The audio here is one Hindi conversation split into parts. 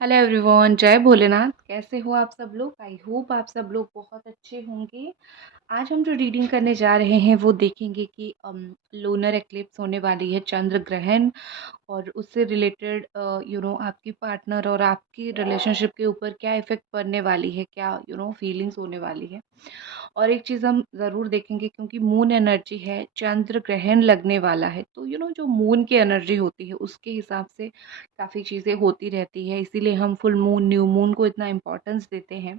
हेलो एवरीवन, जय भोलेनाथ। कैसे हो आप सब लोग? आई होप आप सब लोग बहुत अच्छे होंगे। आज हम जो रीडिंग करने जा रहे हैं वो देखेंगे कि लूनर एक्लिप्स होने वाली है, चंद्र ग्रहण, और उससे रिलेटेड आपकी पार्टनर और आपकी रिलेशनशिप के ऊपर क्या इफ़ेक्ट पड़ने वाली है, क्या फीलिंग्स होने वाली है। और एक चीज़ हम ज़रूर देखेंगे, क्योंकि मून एनर्जी है, चंद्र ग्रहण लगने वाला है, तो जो मून की एनर्जी होती है उसके हिसाब से काफ़ी चीज़ें होती रहती है, इसीलिए हम फुल मून, न्यू मून को इतना इम्पोर्टेंस देते हैं।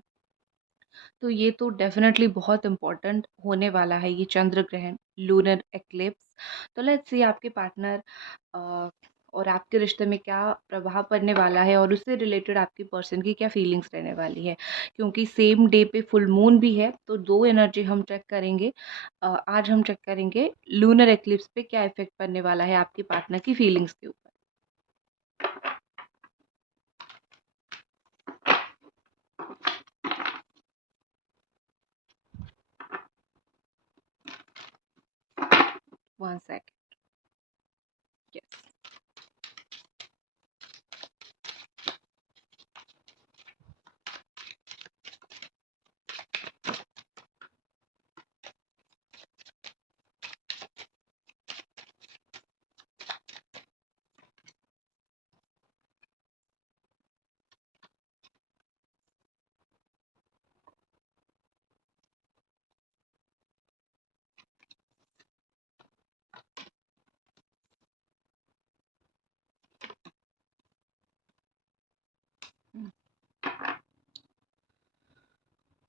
तो ये तो डेफ़िनेटली बहुत इम्पोर्टेंट होने वाला है, ये चंद्र ग्रहण, लूनर एक्लिप्स। तो लेट्स सी आपके पार्टनर अ, और आपके रिश्ते में क्या प्रभाव पड़ने वाला है, और उससे रिलेटेड आपकी पर्सन की क्या फीलिंग्स रहने वाली है। क्योंकि सेम डे पे फुल मून भी है, तो 2 एनर्जी हम चेक करेंगे। आज हम चेक करेंगे लूनर एक्लिप्स पे क्या इफ़ेक्ट पड़ने वाला है आपके पार्टनर की फीलिंग्स के ऊपर। 1 सेकंड। यस।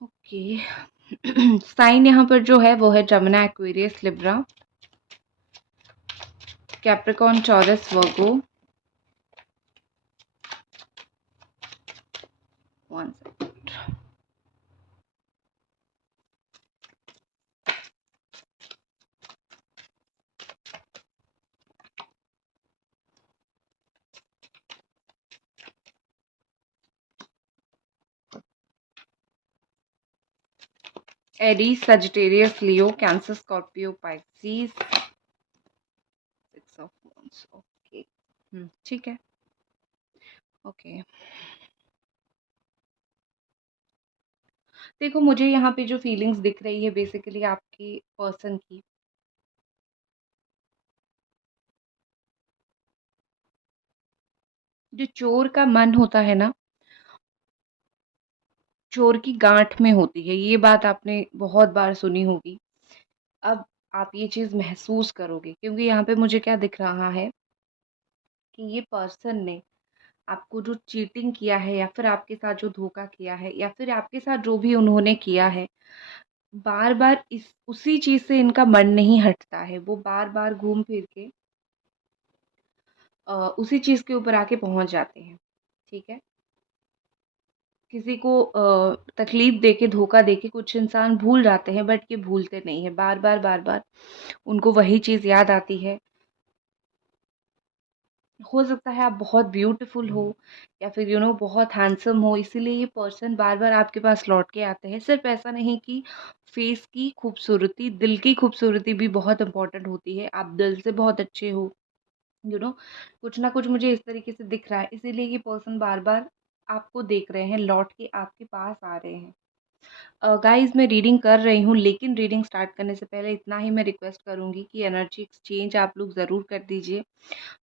ओके। साइन यहाँ पर जो है वो है Jamuna, Aquarius, Libra, Capricorn, taurus, Virgo. 1 second. Aries, Sagittarius, Leo, cancer, Scorpio, Pisces. 6 of wands. Okay. ठीक है। ओके। देखो, मुझे यहाँ पे जो फीलिंग्स दिख रही है बेसिकली आपकी पर्सन की, जो चोर का मन होता है ना, चोर की गांठ में होती है। ये बात आपने बहुत बार सुनी होगी। अब आप ये चीज़ महसूस करोगे, क्योंकि यहाँ पे मुझे क्या दिख रहा है कि ये पर्सन ने आपको जो चीटिंग किया है, या फिर आपके साथ जो धोखा किया है, या फिर आपके साथ जो भी उन्होंने किया है, बार-बार इस उसी चीज़ से इनका मन नहीं हटता है। वो बार-बार घूम फिर के उसी चीज़ के ऊपर आके पहुँच जाते हैं। ठीक है? किसी को तकलीफ़ देके, धोखा देके कुछ इंसान भूल जाते हैं, बट ये भूलते नहीं हैं। बार-बार, बार-बार उनको वही चीज़ याद आती है। हो सकता है आप बहुत ब्यूटीफुल हो, या फिर बहुत हैंडसम हो, इसीलिए ये पर्सन बार-बार आपके पास लौट के आते हैं। सिर्फ़ ऐसा नहीं कि फेस की खूबसूरती, दिल की खूबसूरती भी बहुत इम्पोर्टेंट होती है। आप दिल से बहुत अच्छे हो, यू नो कुछ ना कुछ मुझे इस तरीके से दिख रहा है, इसीलिए ये पर्सन बार-बार आपको देख रहे हैं, लौट के आपके पास आ रहे हैं। गाइज़, मैं रीडिंग कर रही हूँ, लेकिन रीडिंग स्टार्ट करने से पहले इतना ही मैं रिक्वेस्ट करूँगी कि एनर्जी एक्सचेंज आप लोग ज़रूर कर दीजिए।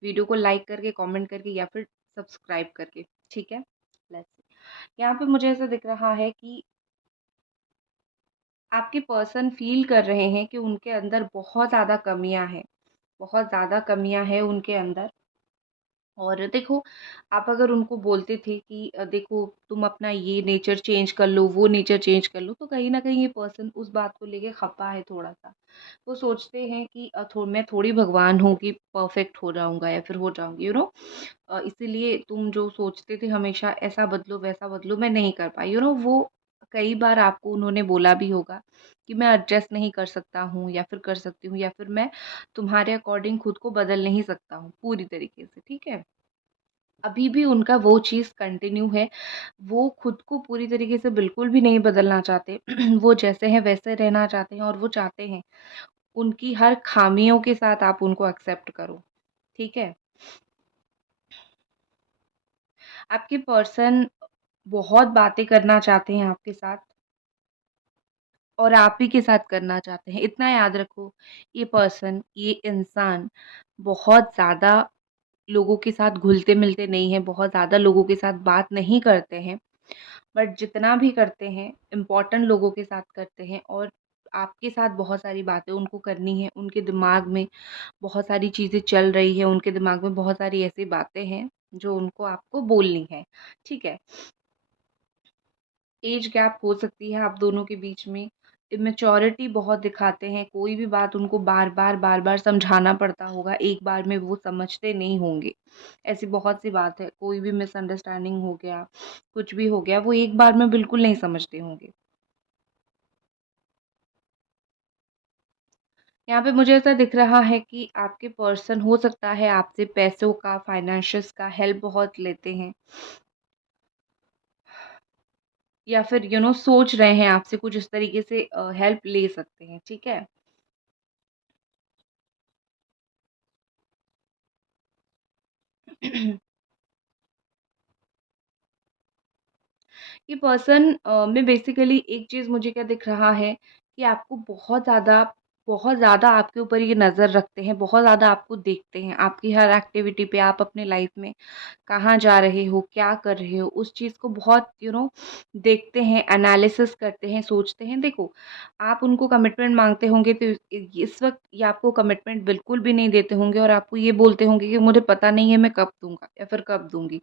वीडियो को लाइक करके, कमेंट करके, या फिर सब्सक्राइब करके। ठीक है? Let's see. यहाँ पे मुझे ऐसा दिख रहा है कि आपके पर्सन फ़ील कर रहे हैं कि उनके अंदर बहुत ज़्यादा कमियाँ हैं, बहुत ज़्यादा कमियाँ हैं उनके अंदर। और देखो, आप अगर उनको बोलते थे कि देखो, तुम अपना ये नेचर चेंज कर लो, वो नेचर चेंज कर लो, तो कहीं न कहीं ये पर्सन उस बात को लेके खफ़ा है थोड़ा-सा। वो सोचते हैं कि मैं थोड़ी भगवान हूँ कि परफ़ेक्ट हो जाऊँगा या फिर हो जाऊँगी, इसीलिए तुम जो सोचते थे हमेशा ऐसा बदलो, वैसा बदलो, मैं नहीं कर पाई। वो कई बार आपको उन्होंने बोला भी होगा कि मैं एडजस्ट नहीं कर सकता हूँ, या फिर कर सकती हूँ, या फिर मैं तुम्हारे अकॉर्डिंग खुद को बदल नहीं सकता हूँ पूरी तरीके से, ठीक है? अभी भी उनका वो चीज़ कंटिन्यू है। वो खुद को पूरी तरीके से बिल्कुल भी नहीं बदलना चाहते। वो जैसे हैं वैसे रहना चाहते हैं, और वो चाहते हैं उनकी हर ख़ामियों के साथ आप उनको एक्सेप्ट करो, ठीक है? आपके पर्सन बहुत बातें करना चाहते हैं आपके साथ और आप ही के साथ करना चाहते हैं। इतना याद रखो, ये पर्सन, ये इंसान बहुत ज़्यादा लोगों के साथ घुलते-मिलते नहीं हैं, बहुत ज़्यादा लोगों के साथ बात नहीं करते हैं। बट जितना भी करते हैं, इम्पोर्टेंट लोगों के साथ करते हैं और आपके साथ बहुत सारी बातें उनको करनी है। उनके दिमाग में बहुत सारी चीज़ें चल रही हैं, उनके दिमाग में बहुत सारी ऐसी बातें हैं, जो उनको आपको बोलनी है, ठीक है? एज गैप हो सकती है आप दोनों के बीच में। इमैच्योरिटी बहुत दिखाते हैं, कोई भी बात उनको बार-बार समझाना पड़ता होगा, एक बार में वो समझते नहीं होंगे। ऐसी बहुत सी बात है, कोई भी मिसअंडरस्टैंडिंग हो गया, कुछ भी हो गया, वो एक बार में बिल्कुल नहीं समझते होंगे। यहाँ पे मुझे ऐसा दिख रहा है कि आपके पर्सन हो सकता है आपसे पैसों का, फाइनेंशियल्स का हेल्प बहुत लेते हैं या फिर सोच रहे हैं आपसे कुछ इस तरीके से हेल्प ले सकते हैं, ठीक है? ये पर्सन में बेसिकली एक चीज़ मुझे क्या दिख रहा है कि आपको बहुत ज़्यादा आपके ऊपर ये नज़र रखते हैं, बहुत ज़्यादा आपको देखते हैं, आपकी हर एक्टिविटी पे, आप अपने लाइफ में कहाँ जा रहे हो, क्या कर रहे हो, उस चीज़ को बहुत देखते हैं, एनालिसिस करते हैं, सोचते हैं। देखो, आप उनको कमिटमेंट माँगते होंगे तो इस वक़्त ये आपको कमिटमेंट बिल्कुल भी नहीं देते होंगे और आपको ये बोलते होंगे कि मुझे पता नहीं है मैं कब दूँगा या फिर कब दूँगी।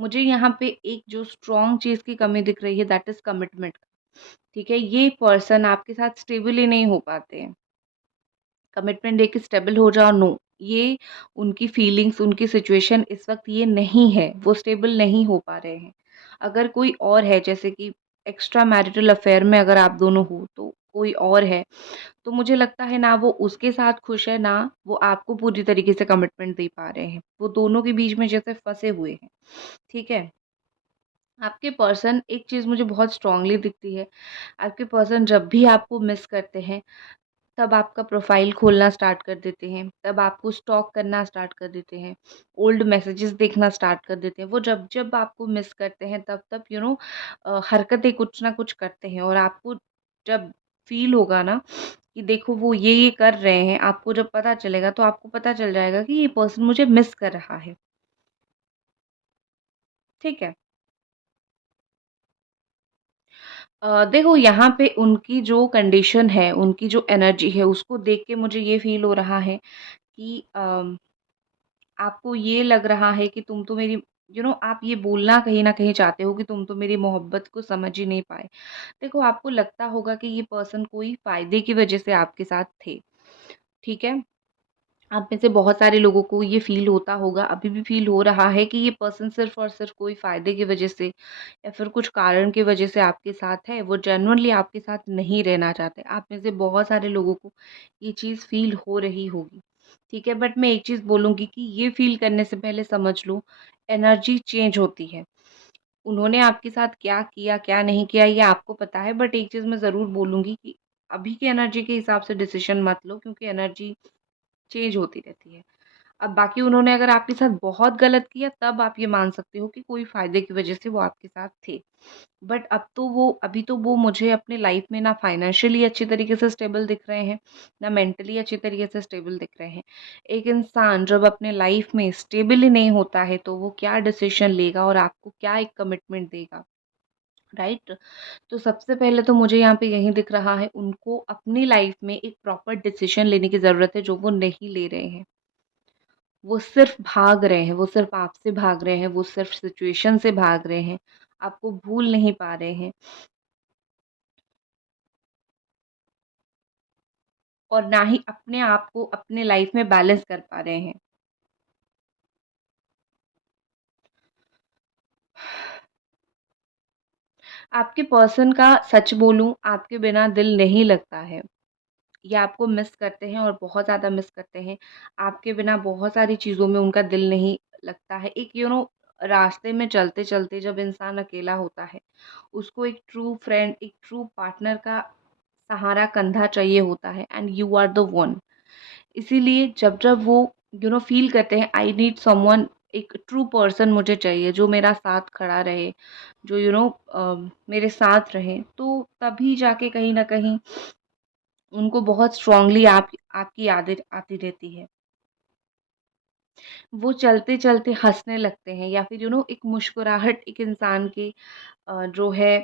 मुझे यहाँ पे एक जो स्ट्रॉन्ग चीज़ की कमी दिख रही है दैट इज़ कमिटमेंट, ठीक है? ये पर्सन आपके साथ स्टेबल ही नहीं हो पाते हैं। कमिटमेंट देके स्टेबल हो जाओ, नो, ये उनकी फीलिंग्स, उनकी सिचुएशन इस वक़्त ये नहीं है, वो स्टेबल नहीं हो पा रहे हैं। अगर कोई और है जैसे कि एक्स्ट्रा मैरिटल अफ़ेयर में अगर आप दोनों हो तो कोई और है, तो मुझे लगता है ना वो उसके साथ खुश है, ना वो आपको पूरी तरीके से कमिटमेंट दे पा रहे हैं। वो दोनों के बीच में जैसे फँसे हुए हैं, ठीक है? आपके पर्सन एक चीज़ मुझे बहुत स्ट्रॉन्गली दिखती है, आपके पर्सन जब भी आपको मिस करते हैं तब आपका प्रोफ़ाइल खोलना स्टार्ट कर देते हैं, तब आपको स्टॉक करना स्टार्ट कर देते हैं, ओल्ड मैसेजेस देखना स्टार्ट कर देते हैं। वो जब-जब आपको मिस करते हैं तब-तब हरकतें कुछ ना कुछ करते हैं और आपको जब फ़ील होगा ना कि देखो वो ये कर रहे हैं, आपको जब पता चलेगा तो आपको पता चल जाएगा कि ये पर्सन मुझे मिस कर रहा है, ठीक है? देखो यहाँ पे उनकी जो कंडीशन है, उनकी जो एनर्जी है उसको देख के मुझे ये फ़ील हो रहा है कि आपको ये लग रहा है कि तुम तो मेरी आप ये बोलना कहीं न कहीं चाहते हो कि तुम तो मेरी मोहब्बत को समझ ही नहीं पाए। देखो आपको लगता होगा कि ये पर्सन कोई फ़ायदे की वज़ह से आपके साथ थे, ठीक है? आप में से बहुत सारे लोगों को ये फ़ील होता होगा, अभी भी फ़ील हो रहा है कि ये पर्सन सिर्फ़ और सिर्फ़ कोई फ़ायदे की वज़ह से या फिर कुछ कारण की वज़ह से आपके साथ है, वो जेन्युइनली आपके साथ नहीं रहना चाहते। आप में से बहुत सारे लोगों को ये चीज़ फ़ील हो रही होगी, ठीक है? बट मैं एक चीज़ बोलूँगी कि ये फ़ील करने से पहले समझ लो, एनर्जी चेंज होती है। उन्होंने आपके साथ क्या किया, क्या नहीं किया ये आपको पता है, बट एक चीज़ मैं ज़रूर बोलूँगी कि अभी की एनर्जी के हिसाब से डिसीज़न मत लो क्योंकि एनर्जी चेंज होती रहती है। अब बाकी उन्होंने अगर आपके साथ बहुत गलत किया तब आप ये मान सकते हो कि कोई फ़ायदे की वज़ह से वो आपके साथ थे। बट अभी तो वो मुझे अपनी लाइफ़ में ना फ़ाइनेंशियली अच्छी तरीके से स्टेबल दिख रहे हैं, ना मेंटली अच्छी तरीके से स्टेबल दिख रहे हैं। एक इंसान जब अपने लाइफ़ में स्टेबल ही नहीं होता है तो वो क्या डिसीज़न लेगा और आपको क्या एक कमिटमेंट देगा, राइट? तो सबसे पहले तो मुझे यहाँ पे यही दिख रहा है उनको अपनी लाइफ़ में एक प्रॉपर डिसीज़न लेने की ज़रूरत है जो वो नहीं ले रहे हैं। वो सिर्फ़ भाग रहे हैं, वो सिर्फ़ आपसे भाग रहे हैं, वो सिर्फ़ सिचुएशन से भाग रहे हैं, आपको भूल नहीं पा रहे हैं और ना ही अपने आप को अपने लाइफ़ में बैलेंस कर पा रहे हैं। आपके पर्सन का सच बोलूँ आपके बिना दिल नहीं लगता है। ये आपको मिस करते हैं और बहुत ज़्यादा मिस करते हैं। आपके बिना बहुत सारी चीज़ों में उनका दिल नहीं लगता है। एक रास्ते में चलते-चलते जब इंसान अकेला होता है, उसको एक ट्रू फ्रेंड, एक ट्रू पार्टनर का सहारा कंधा चाहिए होता है and you are the one. इसीलिए जब-जब वो फ़ील करते हैं आई नीड समवन एक ट्रू पर्सन मुझे चाहिए जो मेरा साथ खड़ा रहे, जो मेरे साथ रहे, तो तभी जाके कहीं न कहीं उनको बहुत स्ट्रांगली आपकी यादें आती रहती है। वो चलते-चलते हँसने लगते हैं या फिर एक मुस्कुराहट एक इंसान के जो है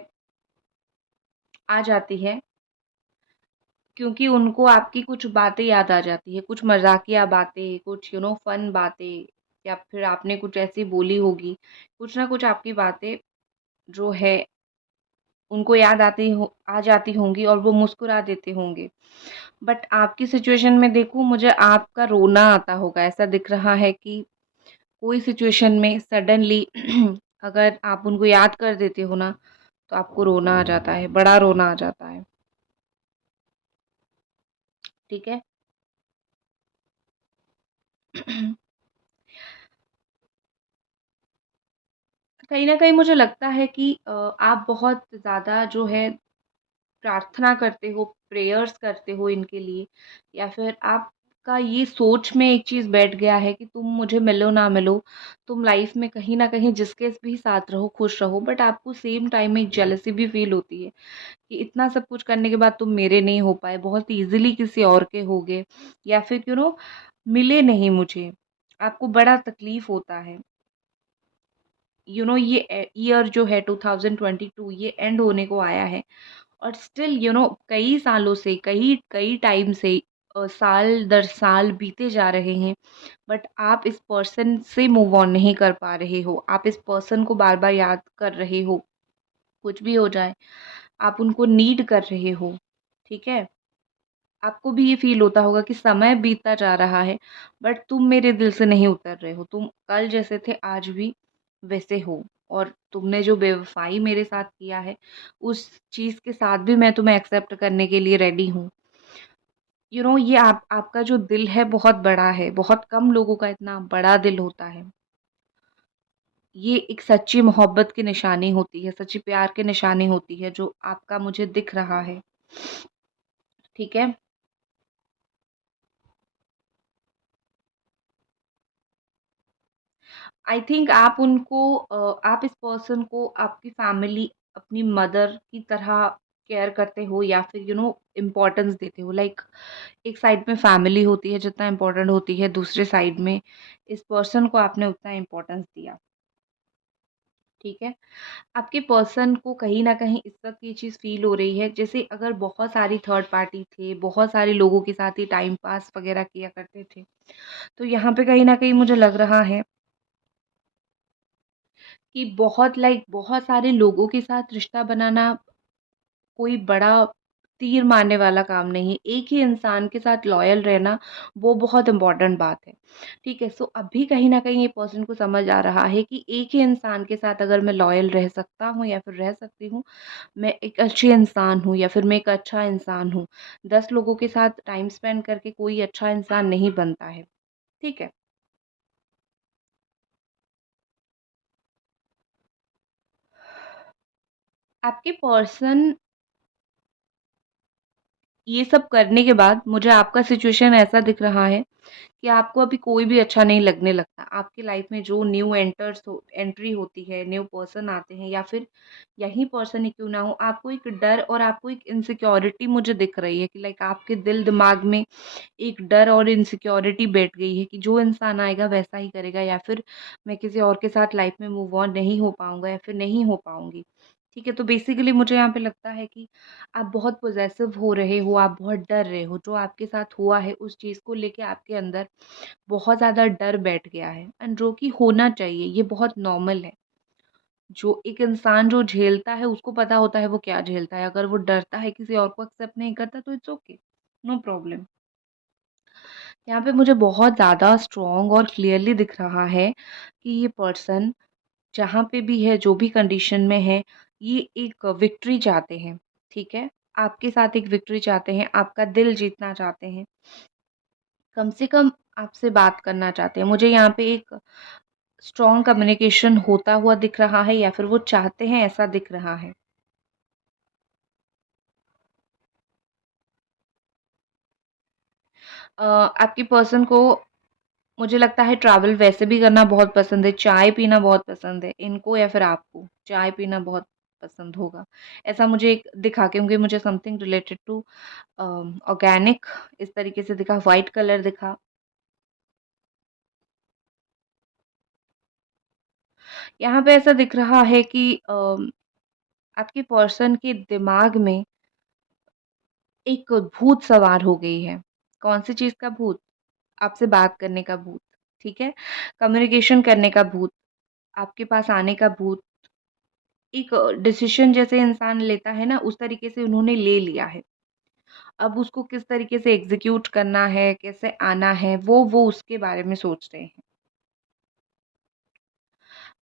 आ जाती है, क्योंकि उनको आपकी कुछ बातें याद आ जाती है, कुछ मज़ाकिया बातें, कुछ फन बातें, या फिर आपने कुछ ऐसी बोली होगी, कुछ ना कुछ आपकी बातें जो है उनको याद आ जाती होंगी और वो मुस्कुरा देते होंगे। बट आपकी सिचुएशन में देखूँ, मुझे आपका रोना आता होगा। ऐसा दिख रहा है कि कोई सिचुएशन में सडनली अगर आप उनको याद कर देते हो ना, तो आपको रोना आ जाता है, बड़ा रोना आ जाता है। ठीक है? कहीं न कहीं मुझे लगता है कि आप बहुत ज़्यादा जो है प्रार्थना करते हो, प्रेयर्स करते हो इनके लिए, या फिर आपका ये सोच में एक चीज़ बैठ गया है कि तुम मुझे मिलो ना मिलो, तुम लाइफ़ में कहीं न कहीं जिसके भी साथ रहो, खुश रहो, बट आपको सेम टाइम में एक जेलसी भी फ़ील होती है कि इतना सब कुछ करने के बाद तुम मेरे नहीं हो पाए, बहुत ईज़िली किसी और के हो गए, या फिर मिले नहीं मुझे। आपको बड़ा तकलीफ़ होता है। ये ईयर जो है 2022 ये एंड होने को आया है, और स्टिल कई सालों से, कई कई टाइम से, साल दर साल बीते जा रहे हैं, बट आप इस पर्सन से मूव ऑन नहीं कर पा रहे हो। आप इस पर्सन को बार बार याद कर रहे हो, कुछ भी हो जाए आप उनको नीड कर रहे हो। ठीक है? आपको भी ये फील होता होगा कि समय बीतता जा रहा है, बट तुम मेरे दिल से नहीं उतर रहे हो। तुम कल जैसे थे आज भी वैसे हो, और तुमने जो बेवफाई मेरे साथ किया है, उस चीज़ के साथ भी मैं तुम्हें एक्सेप्ट करने के लिए रेडी हूँ। ये आपका जो दिल है बहुत बड़ा है, बहुत कम लोगों का इतना बड़ा दिल होता है। ये एक सच्ची मोहब्बत की निशानी होती है, सच्ची प्यार की निशानी होती है, जो आपका मुझे दिख रहा है। ठीक है? आई थिंक आप इस पर्सन को आपकी फैमिली, अपनी मदर की तरह केयर करते हो, या फिर इम्पोर्टेंस देते हो। लाइक एक साइड में फैमिली होती है जितना इम्पोर्टेंट होती है, दूसरे साइड में इस पर्सन को आपने उतना इम्पोर्टेंस दिया। ठीक है? आपके पर्सन को कहीं न कहीं इस वक़्त ये चीज़ फ़ील हो रही है, जैसे अगर बहुत सारी थर्ड पार्टी थे, बहुत सारे लोगों के साथ ही टाइम पास वग़ैरह किया करते थे। तो यहाँ पे कहीं न कहीं मुझे लग रहा है कि बहुत सारे लोगों के साथ रिश्ता बनाना कोई बड़ा तीर मारने वाला काम नहीं है। एक ही इंसान के साथ लॉयल रहना, वो बहुत इम्पोर्टेंट बात है। ठीक है? सो अभी कहीं न कहीं ये पर्सन को समझ आ रहा है कि एक ही इंसान के साथ अगर मैं लॉयल रह सकता हूँ या फिर रह सकती हूँ, मैं एक अच्छी इंसान हूँ या फिर मैं एक अच्छा इंसान हूँ। 10 लोगों के साथ टाइम स्पेंड करके कोई अच्छा इंसान नहीं बनता है। ठीक है? आपके पर्सन ये सब करने के बाद मुझे आपका सिचुएशन ऐसा दिख रहा है कि आपको अभी कोई भी अच्छा नहीं लगने लगता। आपकी लाइफ में जो न्यू एंट्री होती है, न्यू पर्सन आते हैं, या फिर यही पर्सन ही क्यों ना हो, आपको एक डर और आपको एक इनसिक्योरिटी मुझे दिख रही है कि लाइक आपके दिल-दिमाग में एक डर और इनसिक्योरिटी बैठ गई है कि जो इंसान आएगा वैसा ही करेगा, या फिर मैं किसी और के साथ लाइफ में मूव ऑन नहीं हो पाऊँगा या फिर नहीं हो पाऊँगी। ठीक है? तो बेसिकली मुझे यहाँ पे लगता है कि आप बहुत पॉसेसिव हो रहे हो, आप बहुत डर रहे हो। जो आपके साथ हुआ है उस चीज़ को लेके आपके अंदर बहुत ज़्यादा डर बैठ गया है, एंड जो कि होना चाहिए, ये बहुत नॉर्मल है। जो एक इंसान जो झेलता है उसको पता होता है वो क्या झेलता है। अगर वो डरता है, किसी और को एक्सेप्ट नहीं करता, तो इट्स ओके, नो प्रॉब्लम। यहाँ पे मुझे बहुत ज़्यादा स्ट्रॉन्ग और क्लियरली दिख रहा है कि ये पर्सन जहाँ पे भी है, जो भी कंडीशन में है, ये एक विक्ट्री चाहते हैं। ठीक है? आपके साथ एक विक्ट्री चाहते हैं, आपका दिल जीतना चाहते हैं। कम से कम आपसे बात करना चाहते हैं। मुझे यहाँ पे एक स्ट्रॉन्ग कम्युनिकेशन होता हुआ दिख रहा है, या फिर वो चाहते हैं, ऐसा दिख रहा है। आपकी पर्सन को मुझे लगता है ट्रैवल वैसे भी करना बहुत पसंद है, चाय पीना बहुत पसंद है इनको या फिर आपको? चाय पीना बहुत पसंद होगा। ऐसा मुझे एक दिखा, क्योंकि मुझे समथिंग रिलेटेड टू ऑर्गेनिक इस तरीके से दिखा, व्हाइट कलर दिखा। यहाँ पे ऐसा दिख रहा है कि आपके पर्सन के दिमाग में एक भूत सवार हो गई है। कौन-सी चीज़ का भूत? आपसे बात करने का भूत, ठीक है? कम्युनिकेशन करने का भूत, आपके पास आने का भूत, एक डिसीज़न जैसे इंसान लेता है ना, उस तरीके से उन्होंने ले लिया है। अब उसको किस तरीके से एग्ज़ीक्यूट करना है, कैसे आना है, वो उसके बारे में सोच रहे हैं।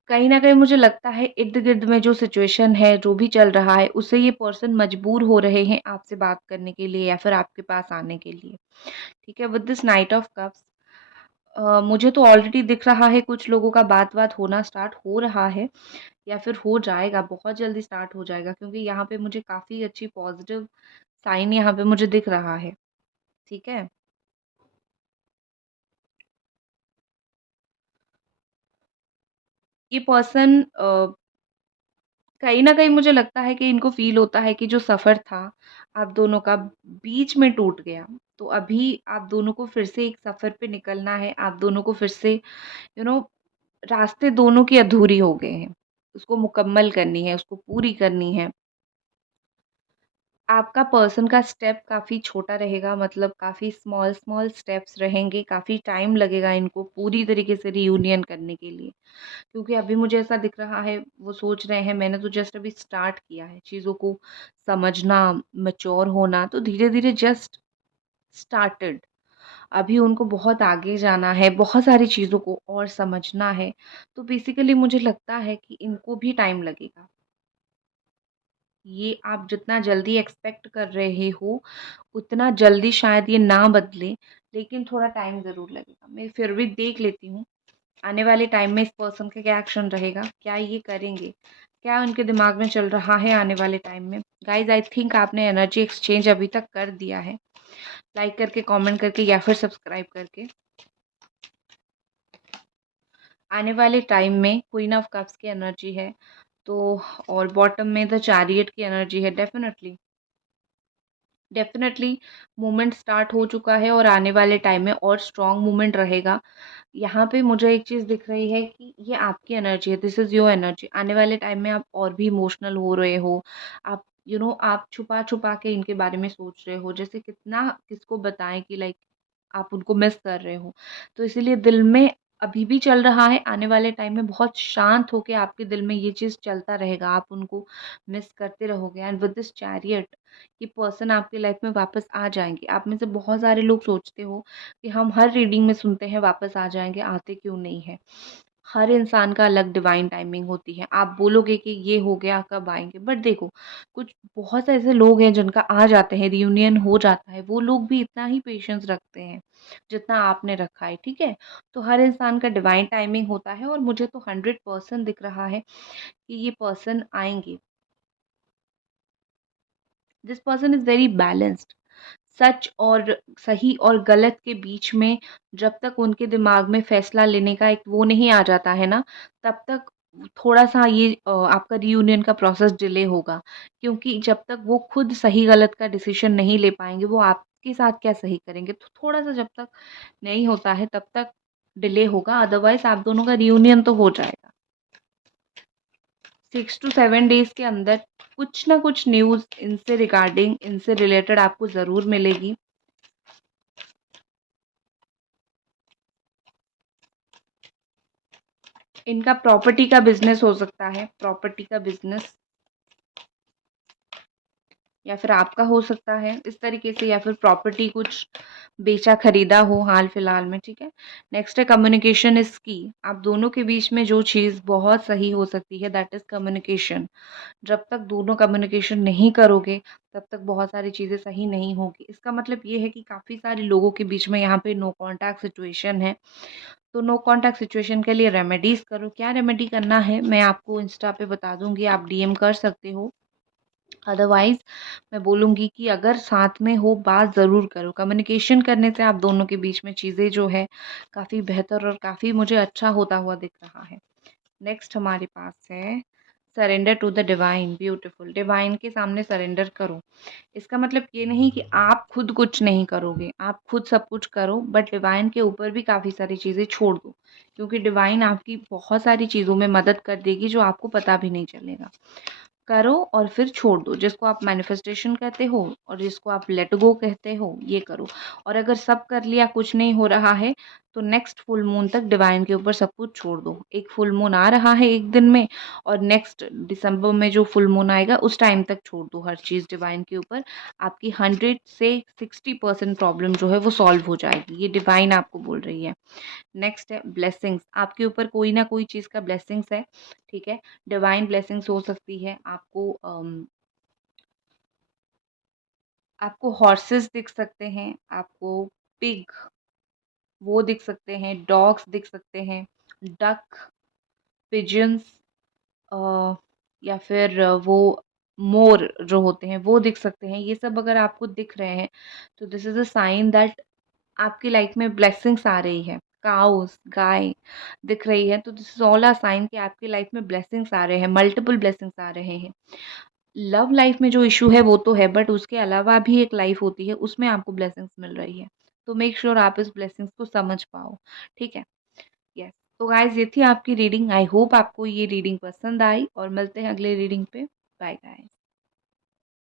कहीं न कहीं मुझे लगता है इर्द-गिर्द में जो सिचुएशन है, जो भी चल रहा है, उससे ये पर्सन मजबूर हो रहे हैं आपसे बात करने के लिए या फिर आपके पास आने के लिए। ठीक है? With this night of cups मुझे तो ऑलरेडी दिख रहा है कुछ लोगों का बात-वात होना स्टार्ट हो रहा है या फिर हो जाएगा, बहुत जल्दी स्टार्ट हो जाएगा, क्योंकि यहाँ पे मुझे काफ़ी अच्छी पॉज़िटिव साइन यहाँ पे मुझे दिख रहा है। ठीक है? ये पर्सन कहीं न कहीं मुझे लगता है कि इनको फ़ील होता है कि जो सफ़र था, आप दोनों का बीच में टूट गया। तो अभी आप दोनों को फिर से एक सफ़र पे निकलना है, आप दोनों को फिर से यू नो रास्ते दोनों की अधूरी हो गए हैं। उसको मुकम्मल करनी है, उसको पूरी करनी है। आपका पर्सन का स्टेप काफ़ी छोटा रहेगा, मतलब काफ़ी स्मॉल-स्मॉल स्टेप्स रहेंगे, काफ़ी टाइम लगेगा इनको पूरी तरीके से रियूनियन करने के लिए। क्योंकि अभी मुझे ऐसा दिख रहा है, वो सोच रहे हैं मैंने तो जस्ट अभी स्टार्ट किया है चीज़ों को समझना, मैच्योर होना, तो धीरे-धीरे जस्ट स्टार्टेड। अभी उनको बहुत आगे जाना है, बहुत सारी चीज़ों को और समझना है। तो बेसिकली मुझे लगता है कि इनको भी टाइम लगेगा। ये आप जितना जल्दी एक्सपेक्ट कर रहे हो, उतना जल्दी शायद ये ना बदले, लेकिन थोड़ा टाइम ज़रूर लगेगा। मैं फिर भी देख लेती हूँ, आने वाले टाइम में इस पर्सन का क्या एक्शन रहेगा? क्या ये करेंगे? क्या उनके दिमाग में चल रहा है आने वाले टाइम में? गाइज़ आई थिंक आपने एनर्जी एक्सचेंज अभी तक कर दिया है। लाइक करके, कमेंट करके या फिर सब्सक्राइब करके। आने वाले टाइम में क्वीन ऑफ कप्स की एनर्जी है, तो और बॉटम में द चैरियट की एनर्जी है। डेफ़िनेटली मूवमेंट स्टार्ट हो चुका है और आने वाले टाइम में और स्ट्रॉन्ग मूवमेंट रहेगा। यहाँ पे मुझे एक चीज़ दिख रही है कि ये आपकी एनर्जी है, दिस इज़ योर एनर्जी। आने वाले टाइम में आप और भी इमोशनल हो रहे हो। आप आप छुपा-छुपा के इनके बारे में सोच रहे हो। जैसे कितना किसको बताएँ कि लाइक आप उनको मिस कर रहे हो। तो इसीलिए दिल में अभी भी चल रहा है, आने वाले टाइम में बहुत शांत होके आपके दिल में ये चीज़ चलता रहेगा। आप उनको मिस करते रहोगे एंड विद दिस चैरियट ये पर्सन आपकी लाइफ में वापस आ जाएँगे। आप में से बहुत सारे लोग सोचते हो कि हम हर रीडिंग में सुनते हैं वापस आ जाएँगे, आते क्यों नहीं हैं? हर इंसान का अलग डिवाइन टाइमिंग होती है। आप बोलोगे कि ये हो गया, कब आएँगे? बट देखो, कुछ बहुत ऐसे लोग हैं जिनका आ जाते हैं, रियूनियन हो जाता है। वो लोग भी इतना ही पेशेंस रखते हैं, जितना आपने रखा है, ठीक है? तो हर इंसान का डिवाइन टाइमिंग होता है और मुझे तो 100% दिख रहा है कि ये पर्सन आएँगे। This person is very balanced. सच और सही और गलत के बीच में जब तक उनके दिमाग में फैसला लेने का एक वो नहीं आ जाता है ना, तब तक थोड़ा-सा ये आपका रियूनियन का प्रोसेस डिले होगा। क्योंकि जब तक वो खुद सही-गलत का डिसीज़न नहीं ले पाएँगे, वो आपके साथ क्या सही करेंगे? तो थोड़ा-सा जब तक नहीं होता है, तब तक डिले होगा, अदरवाइज़ आप दोनों का रियूनियन तो हो जाएगा। 6 टू 7 डेज़ के अंदर कुछ ना कुछ न्यूज़ इनसे रिगार्डिंग, इनसे रिलेटेड आपको ज़रूर मिलेगी। इनका प्रॉपर्टी का बिज़नेस हो सकता है, प्रॉपर्टी का बिज़नेस या फिर आपका हो सकता है इस तरीके से, या फिर प्रॉपर्टी कुछ बेचा-खरीदा हो हाल-फिलहाल में, ठीक है? नेक्स्ट है कम्युनिकेशन इज़ की। आप दोनों के बीच में जो चीज़ बहुत सही हो सकती है दैट इज़ कम्युनिकेशन। जब तक दोनों कम्युनिकेशन नहीं करोगे, तब तक बहुत सारी चीज़ें सही नहीं होगी। इसका मतलब ये है कि काफ़ी सारे लोगों के बीच में यहाँ पे नो कॉन्टैक्ट सिचुएशन है। तो नो कॉन्टैक्ट सिचुएशन के लिए रेमेडीज़ करो। क्या रेमेडी करना है मैं आपको इंस्टा पे बता दूँगी, आप डीएम कर सकते हो। अदरवाइज़ मैं बोलूँगी कि अगर साथ में हो बात ज़रूर करो। कम्युनिकेशन करने से आप दोनों के बीच में चीज़ें जो है काफ़ी बेहतर और काफ़ी मुझे अच्छा होता हुआ दिख रहा है। नेक्स्ट हमारे पास है surrender to the divine. Beautiful. Divine के सामने सरेंडर करो। इसका मतलब ये नहीं कि आप खुद कुछ नहीं करोगे, आप खुद सब कुछ करो, बट डिवाइन के ऊपर भी काफ़ी सारी चीज़ें छोड़ दो, क्योंकि डिवाइन आपकी बहुत सारी चीज़ों में मदद कर देगी जो आपको पता भी नहीं चलेगा। करो और फिर छोड़ दो। जिसको आप मैनिफेस्टेशन कहते हो और जिसको आप लेट गो कहते हो, ये करो। और अगर सब कर लिया, कुछ नहीं हो रहा है, तो नेक्स्ट फुल मून तक डिवाइन के ऊपर सब कुछ छोड़ दो। एक फुल मून आ रहा है एक दिन में, और नेक्स्ट दिसंबर में जो फुल मून आएगा उस टाइम तक छोड़ दो हर चीज़ डिवाइन के ऊपर। आपकी 100 से 60% प्रॉब्लम जो है वो सॉल्व हो जाएगी। ये डिवाइन आपको बोल रही है। नेक्स्ट है ब्लेसिंग्स। आपके ऊपर कोई ना कोई चीज़ का ब्लेसिंग्स है, ठीक है। डिवाइन ब्लेसिंग्स हो सकती है। आपको हॉर्सेस दिख सकते हैं, आपको पिग वो दिख सकते हैं, डॉग्स दिख सकते हैं, डक, पिजन्स, या फिर वो मोर जो होते हैं वो दिख सकते हैं। ये सब अगर आपको दिख रहे हैं तो this is a sign that आपकी लाइफ में ब्लेसिंग्स आ रही है। काउस, गाय दिख रही है तो this is all a sign कि आपकी लाइफ में ब्लेसिंग्स आ रहे हैं, मल्टीपल ब्लेसिंग्स आ रहे हैं। लव लाइफ में जो इशू है वो तो है, बट उसके अलावा भी एक लाइफ होती है, उसमें आपको ब्लेसिंग्स मिल रही है। तो मेक श्योर आप इस ब्लेसिंग्स को समझ पाओ, ठीक है। यस। तो गाइज, ये थी आपकी रीडिंग। आई होप आपको ये रीडिंग पसंद आई, और मिलते हैं अगले रीडिंग पे। Bye guys.